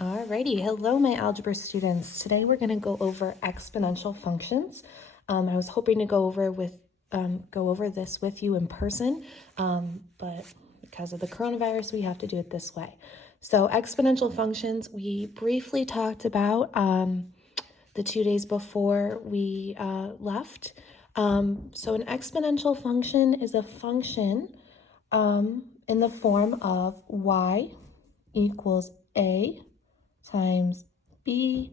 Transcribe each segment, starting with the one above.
Alrighty, hello my algebra students. Today we're going to go over exponential functions. I was hoping to go over this with you in person, but because of the coronavirus, we have to do it this way. So exponential functions, we briefly talked about the 2 days before we left. So an exponential function is a function in the form of y equals a times b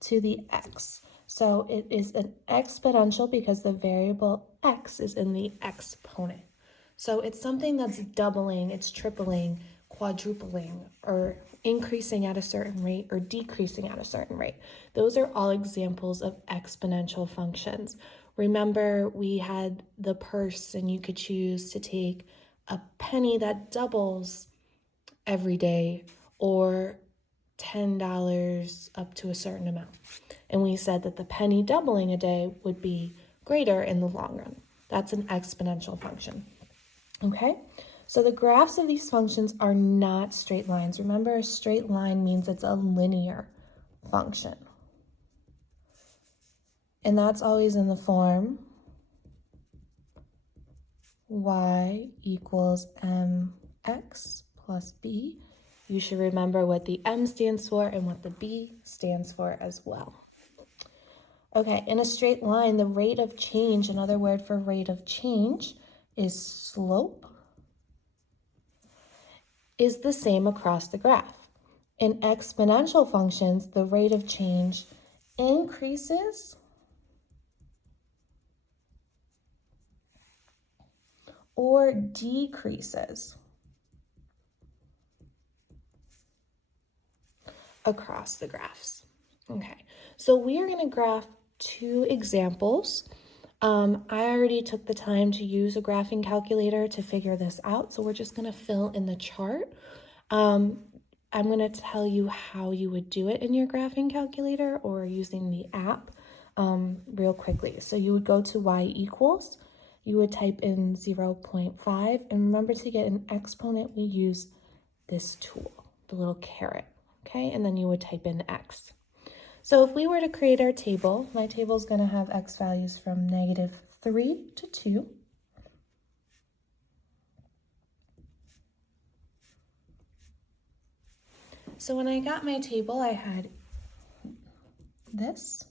to the x. So it is an exponential because the variable x is in the exponent. So it's something that's doubling, it's tripling, quadrupling, or increasing at a certain rate or decreasing at a certain rate. Those are all examples of exponential functions. Remember, we had the purse, and you could choose to take a penny that doubles every day or $10 up to a certain amount. And we said that the penny doubling a day would be greater in the long run. That's an exponential function. Okay, so the graphs of these functions are not straight lines. Remember, a straight line means it's a linear function. And that's always in the form y equals mx plus b. You should remember what the m stands for and what the b stands for as well. Okay, in a straight line, the rate of change, another word for rate of change, is slope, is the same across the graph. In exponential functions, the rate of change increases or decreases across the graphs. Okay, so we are going to graph two examples. I already took the time to use a graphing calculator to figure this out, so we're just going to fill in the chart. I'm going to tell you how you would do it in your graphing calculator or using the app real quickly. So you would go to y equals, you would type in 0.5, and remember to get an exponent, we use this tool, the little caret, okay? And then you would type in x. So if we were to create our table, my table is going to have x values from -3 to 2. So when I got my table, I had this.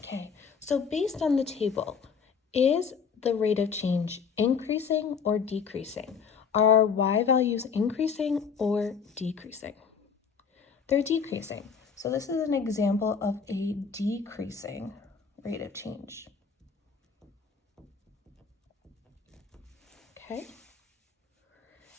Okay, so based on the table, is the rate of change increasing or decreasing? Are y values increasing or decreasing? They're decreasing. So this is an example of a decreasing rate of change. Okay.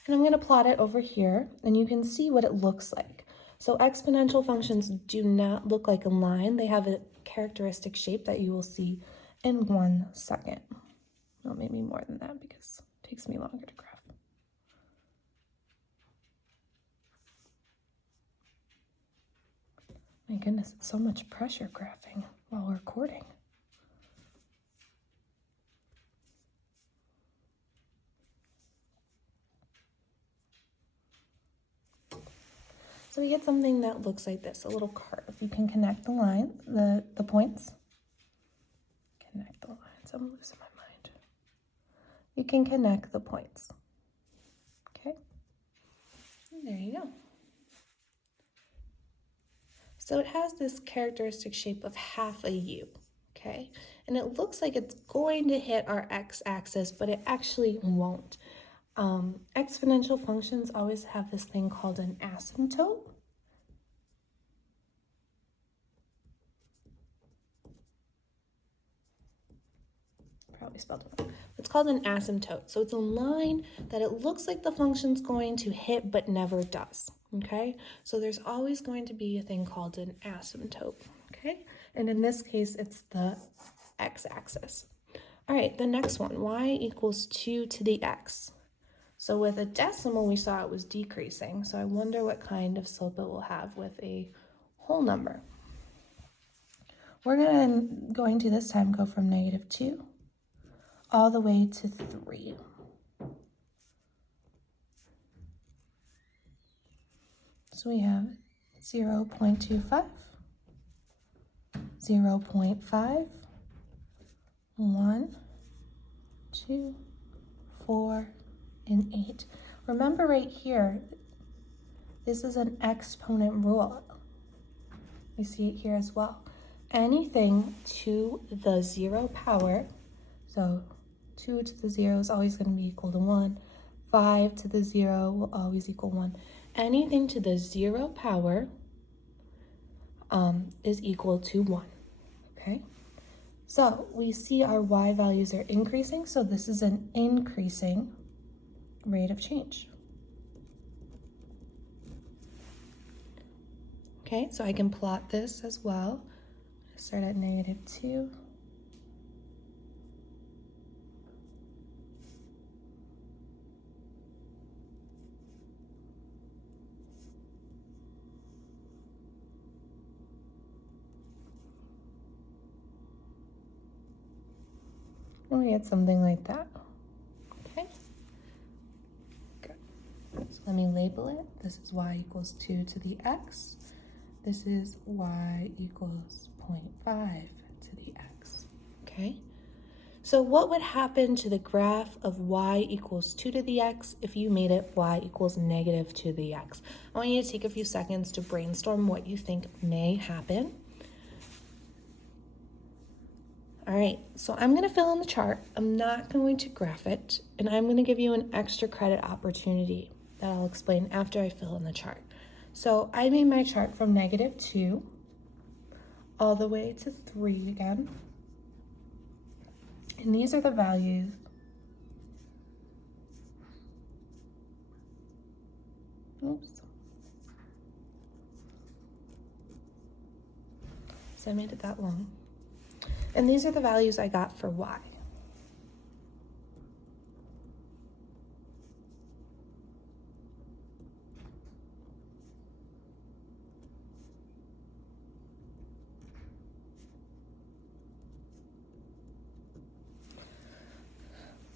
And I'm going to plot it over here, and you can see what it looks like. So exponential functions do not look like a line. They have a characteristic shape that you will see in 1 second. Well, maybe more than that because it takes me longer to graph. My goodness, it's so much pressure graphing while recording. So we get something that looks like this, a little curve. You can connect the line, the points. Connect the lines, I'm losing my mind. You can connect the points. Okay, and there you go. So it has this characteristic shape of half a U, okay? And it looks like it's going to hit our x-axis, but it actually won't. Exponential functions always have this thing called an asymptote. Probably spelled it wrong. It's called an asymptote. So it's a line that it looks like the function's going to hit but never does, okay? So there's always going to be a thing called an asymptote, okay? And in this case, it's the x-axis. All right, the next one, y equals 2 to the x. So with a decimal, we saw it was decreasing. So I wonder what kind of slope it will have with a whole number. We're going to this time go from -2 all the way to 3. So we have 0.25, 0.5, 1, 2, 4, and 8. Remember right here, this is an exponent rule. We see it here as well. Anything to the 0 power, so 2 to the 0 is always going to be equal to 1. 5 to the 0 will always equal 1. Anything to the 0 power is equal to 1, okay? So we see our y values are increasing, so this is an increasing rate of change. Okay, so I can plot this as well. Start at -2. And we get something like that. Okay. Good. So let me label it. This is y equals 2 to the x. This is y equals 0.5 to the x. Okay. So what would happen to the graph of y equals 2 to the x if you made it y equals -2 to the x? I want you to take a few seconds to brainstorm what you think may happen. All right, so I'm going to fill in the chart. I'm not going to graph it, and I'm going to give you an extra credit opportunity that I'll explain after I fill in the chart. So I made my chart from -2 all the way to 3 again. And these are the values So I made it that long. And these are the values I got for y.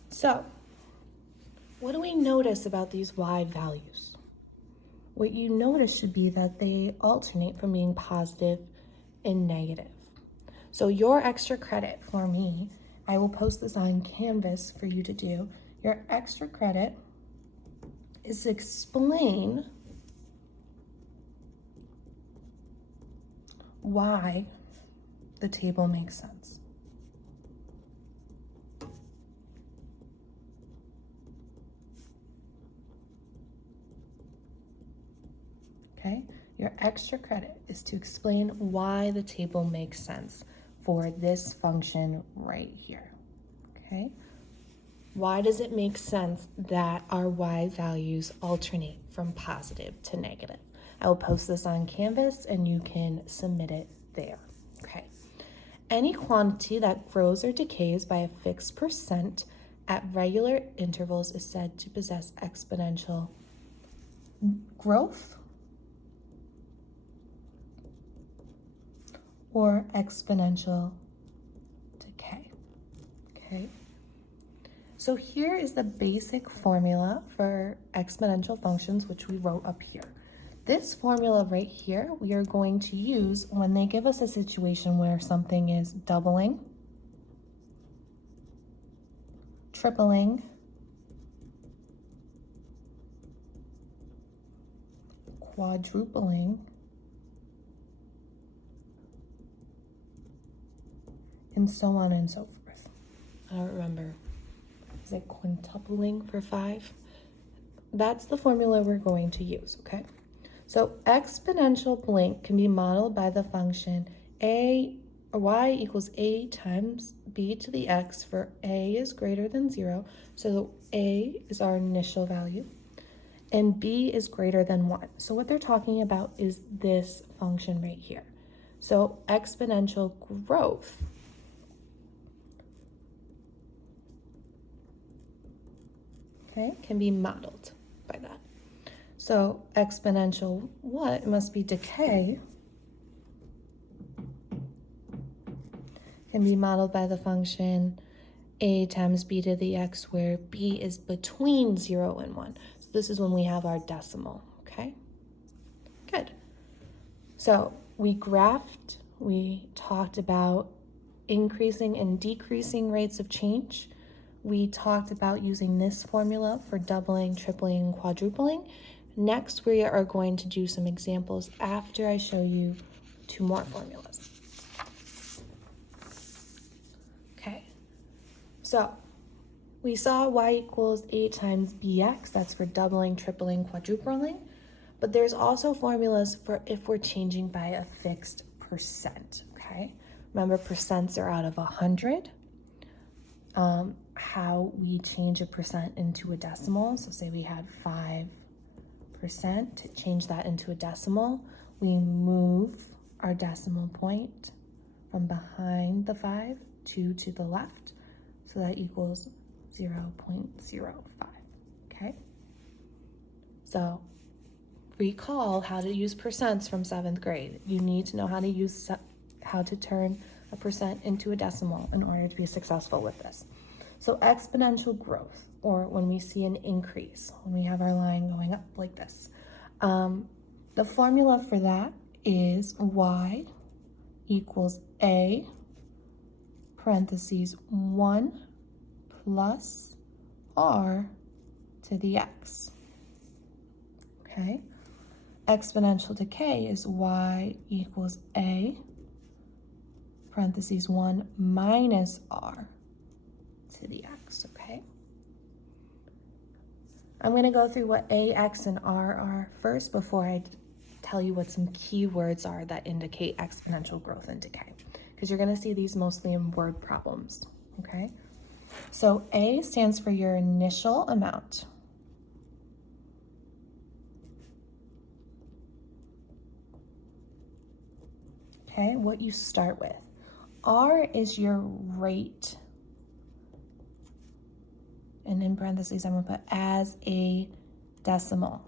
So, what do we notice about these y values? What you notice should be that they alternate from being positive and negative. So your extra credit for me, I will post this on Canvas for you to do. Your extra credit is to explain why the table makes sense. Okay, your extra credit is to explain why the table makes sense for this function right here. Okay, why does it make sense that our y values alternate from positive to negative? I will post this on Canvas and you can submit it there. Okay, any quantity that grows or decays by a fixed percent at regular intervals is said to possess exponential growth or exponential decay. Okay, so here is the basic formula for exponential functions, which we wrote up here. This formula right here, we are going to use when they give us a situation where something is doubling, tripling, quadrupling, and so on and so forth. I don't remember. Is it quintupling for 5? That's the formula we're going to use, okay? So exponential blink can be modeled by the function y equals a times b to the x, for a is greater than 0. So a is our initial value, and b is greater than 1. So what they're talking about is this function right here. So exponential growth can be modeled by that. So exponential what? It must be decay can be modeled by the function a times b to the x, where b is between 0 and 1. So this is when we have our decimal, okay? Good. So we graphed, we talked about increasing and decreasing rates of change. We talked about using this formula for doubling, tripling, and quadrupling. Next, we are going to do some examples after I show you 2 more formulas. Okay, so we saw y equals a times bx, that's for doubling, tripling, quadrupling, but there's also formulas for if we're changing by a fixed percent, okay? Remember, percents are out of 100. How we change a percent into a decimal, so say we had 5%, to change that into a decimal, we move our decimal point from behind the 5 to the left, so that equals 0.05, okay? So recall how to use percents from 7th grade. You need to know how to turn a percent into a decimal in order to be successful with this. So exponential growth, or when we see an increase, when we have our line going up like this, the formula for that is y equals a parentheses 1 plus r to the x, okay? Exponential decay is y equals a parentheses 1 minus r to the x, okay? I'm going to go through what a, x, and r are first before I tell you what some keywords are that indicate exponential growth and decay, because you're going to see these mostly in word problems, okay? So a stands for your initial amount. Okay, what you start with. R is your rate. And in parentheses, I'm going to put as a decimal.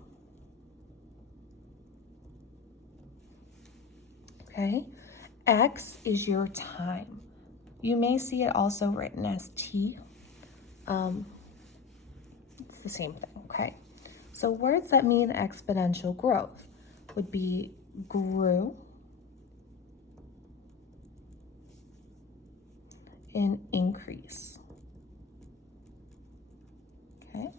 Okay, X is your time. You may see it also written as T. It's the same thing, okay? So words that mean exponential growth would be grew and increase. Okay.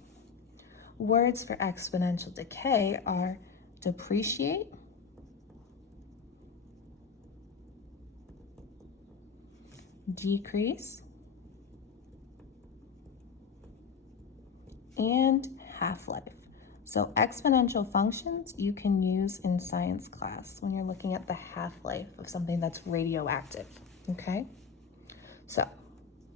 Words for exponential decay are depreciate, decrease, and half-life. So exponential functions you can use in science class when you're looking at the half-life of something that's radioactive, okay? So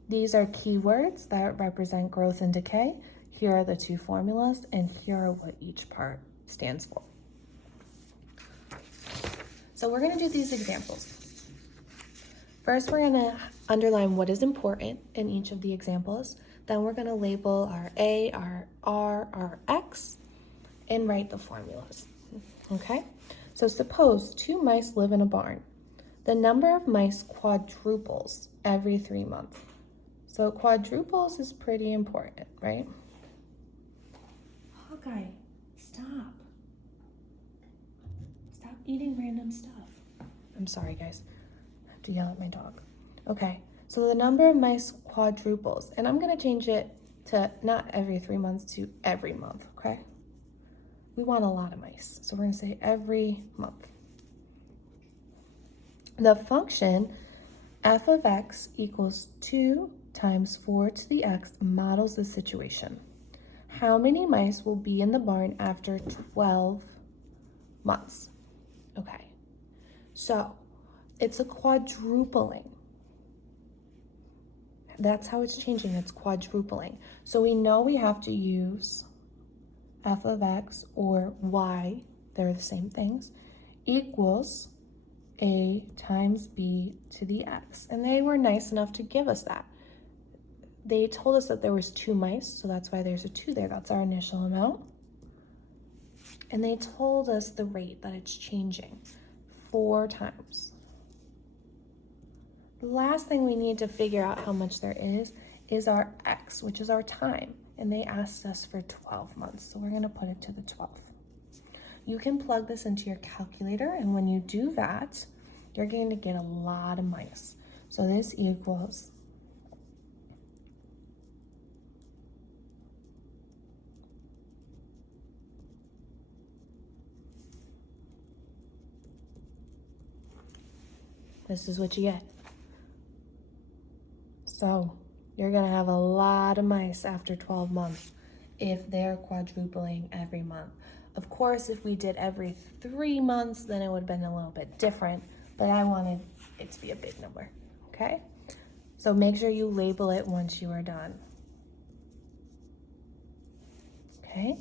these are keywords that represent growth and decay. Here are the 2 formulas, and here are what each part stands for. So we're going to do these examples. First, we're going to underline what is important in each of the examples. Then we're going to label our A, our R, our X, and write the formulas. Okay? So suppose 2 mice live in a barn. The number of mice quadruples every 3 months. So quadruples is pretty important, right? Hawkeye, stop. Stop eating random stuff. I'm sorry, guys. I have to yell at my dog. Okay, so the number of mice quadruples, and I'm going to change it to not every 3 months to every month, okay? We want a lot of mice, so we're going to say every month. The function f of x equals 2 times 4 to the x models the situation. How many mice will be in the barn after 12 months? Okay, so it's a quadrupling. That's how it's changing, it's quadrupling. So we know we have to use f of x or y, they're the same things, equals a times b to the x. And they were nice enough to give us that. They told us that there was 2 mice, so that's why there's a 2 there. That's our initial amount. And they told us the rate that it's changing 4 times. The last thing we need to figure out how much there is is our x, which is our time, and they asked us for 12 months, so we're going to put it to the 12th. You can plug this into your calculator, and when you do that, you're going to get a lot of mice. So this equals this is what you get. So you're gonna have a lot of mice after 12 months if they're quadrupling every month. Of course, if we did every 3 months, then it would have been a little bit different, but I wanted it to be a big number, okay? So make sure you label it once you are done. Okay?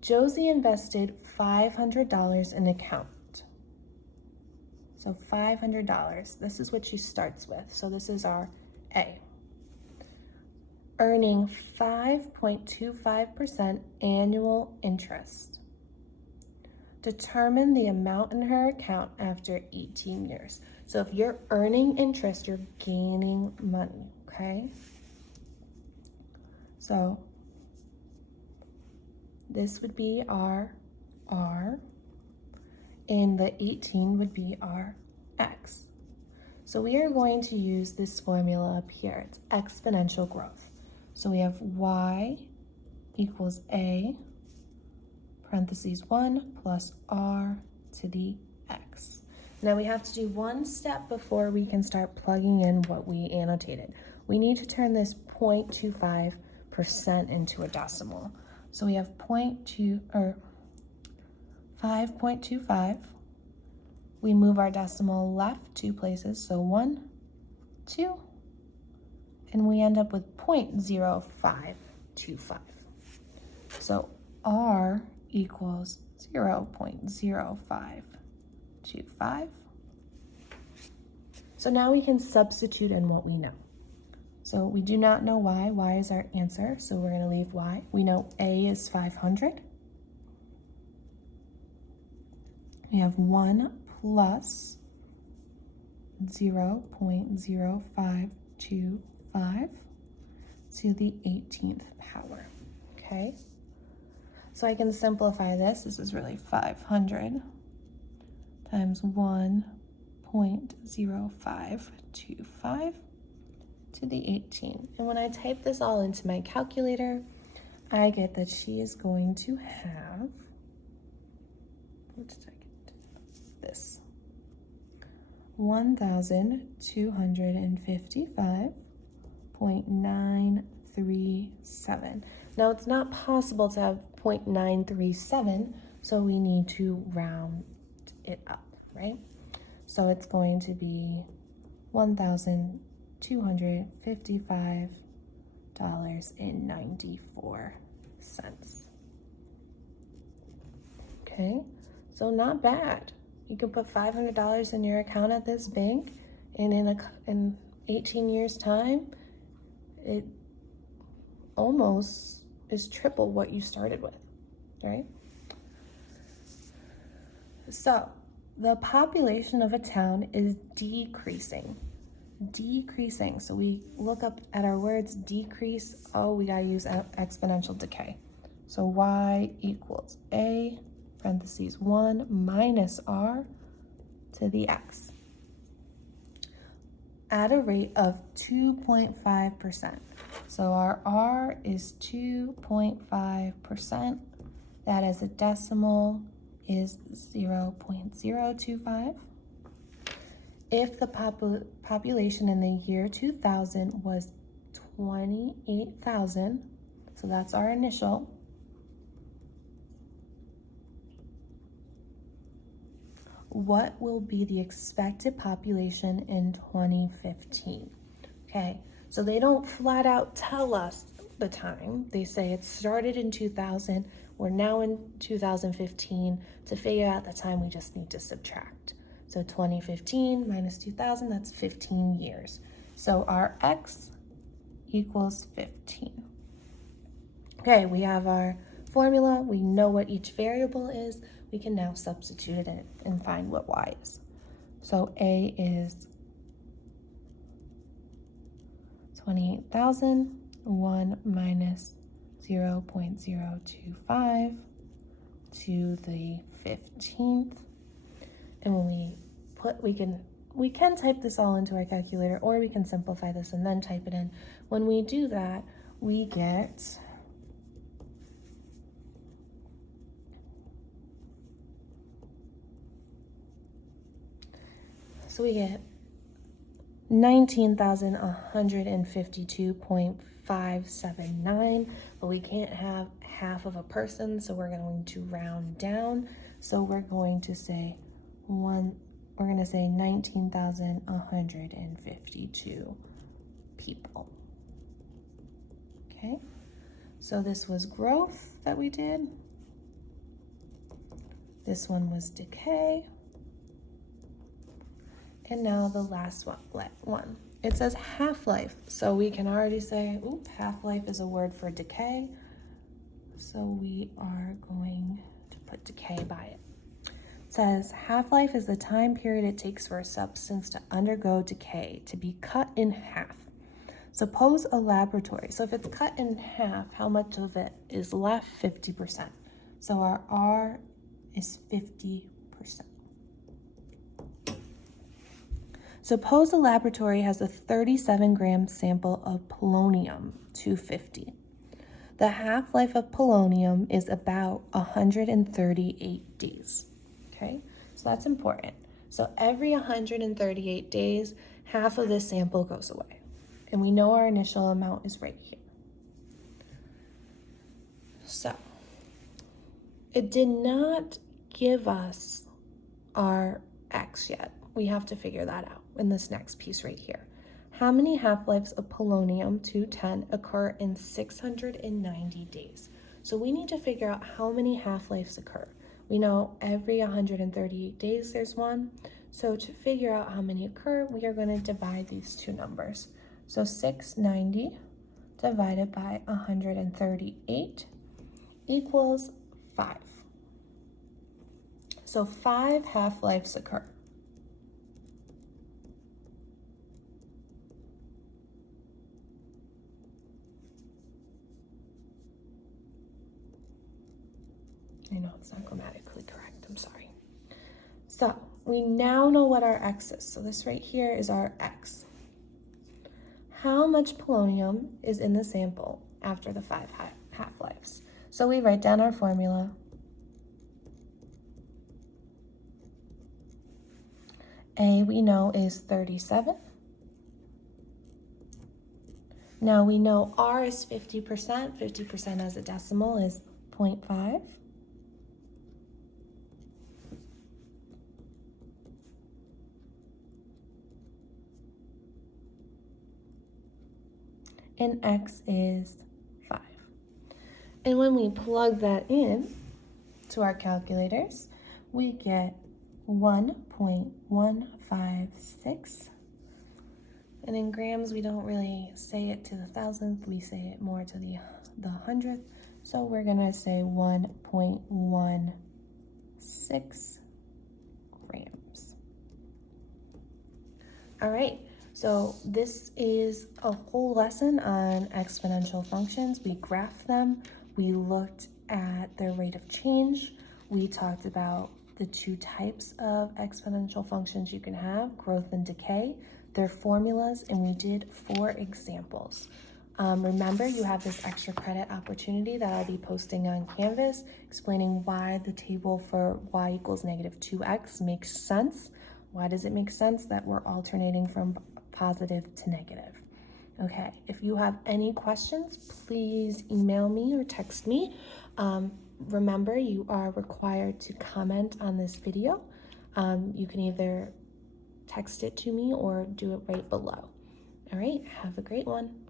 Josie invested $500 in an account. So $500, this is what she starts with. So this is our A. Earning 5.25% annual interest. Determine the amount in her account after 18 years. So if you're earning interest, you're gaining money, okay? So this would be our R, and the 18 would be our X. So we are going to use this formula up here. It's exponential growth. So we have Y equals A, parentheses 1 plus R to the X. Now we have to do one step before we can start plugging in what we annotated. We need to turn this 0.25% into a decimal. So we have 5.25. We move our decimal left 2 places, so 1, 2, and we end up with 0.0525. So R equals 0.0525. So now we can substitute in what we know. So we do not know Y. Y is our answer, so we're going to leave Y. We know A is 500. We have 1 plus 0.0525 to the 18th power, okay? So I can simplify this. This is really 500 times 1.0525 to the 18. And when I type this all into my calculator, I get that she is going to have, what did I get? This. 1,255.937. Now it's not possible to have 0.937, so we need to round it up, right? So it's going to be $1,255.94. Okay, so not bad. You can put $500 in your account at this bank, and in 18 years' time, it almost is triple what you started with, right? So the population of a town is decreasing. So we look up at our words, decrease. Oh, we gotta use exponential decay. So Y equals A, parentheses 1 minus R to the X at a rate of 2.5%. So our R is 2.5%. That as a decimal is 0.025. If the population in the year 2000 was 28,000, so that's our initial, what will be the expected population in 2015? Okay, so they don't flat out tell us the time. They say it started in 2000, we're now in 2015. To figure out the time, we just need to subtract. So 2015 minus 2000, that's 15 years. So our X equals 15. Okay, we have our formula. We know what each variable is. We can now substitute it in and find what Y is. So A is 28,000, 1 minus 0.025 to the 15th. And when we can type this all into our calculator, or we can simplify this and then type it in. When we do that, we get 19,152.579, but we can't have half of a person, so we're going to round down. So we're going to say 19,152 people. Okay, so this was growth that we did. This one was decay. And now the last one. It says half-life. So we can already say, half-life is a word for decay. So we are going to put decay by it. It says half-life is the time period it takes for a substance to undergo decay, to be cut in half. Suppose a laboratory. So if it's cut in half, how much of it is left? 50%. So our R is 50%. Suppose a laboratory has a 37-gram sample of polonium-250. The half-life of polonium is about 138 days. Okay, so that's important. So every 138 days, half of this sample goes away. And we know our initial amount is right here. So it did not give us our X yet. We have to figure that out in this next piece right here. How many half-lives of polonium-210 occur in 690 days? So we need to figure out how many half-lives occur. We know every 138 days there's one. So to figure out how many occur, we are going to divide these two numbers. So 690 divided by 138 equals 5. So 5 half-lives occur. I know it's not grammatically correct, I'm sorry. So we now know what our X is. So this right here is our X. How much polonium is in the sample after the 5 half-lives? So we write down our formula. A we know is 37. Now we know R is 50%. 50% as a decimal is 0.5. And X is 5. And when we plug that in to our calculators, we get 1.156. And in grams, we don't really say it to the thousandth, we say it more to the hundredth. So we're gonna say 1.16 grams. All right. So this is a whole lesson on exponential functions. We graphed them. We looked at their rate of change. We talked about the two types of exponential functions you can have, growth and decay, their formulas, and we did 4 examples. Remember, you have this extra credit opportunity that I'll be posting on Canvas, explaining why the table for y equals negative 2x makes sense. Why does it make sense that we're alternating from positive to negative? Okay, if you have any questions, please email me or text me. Remember, you are required to comment on this video. You can either text it to me or do it right below. All right, have a great one.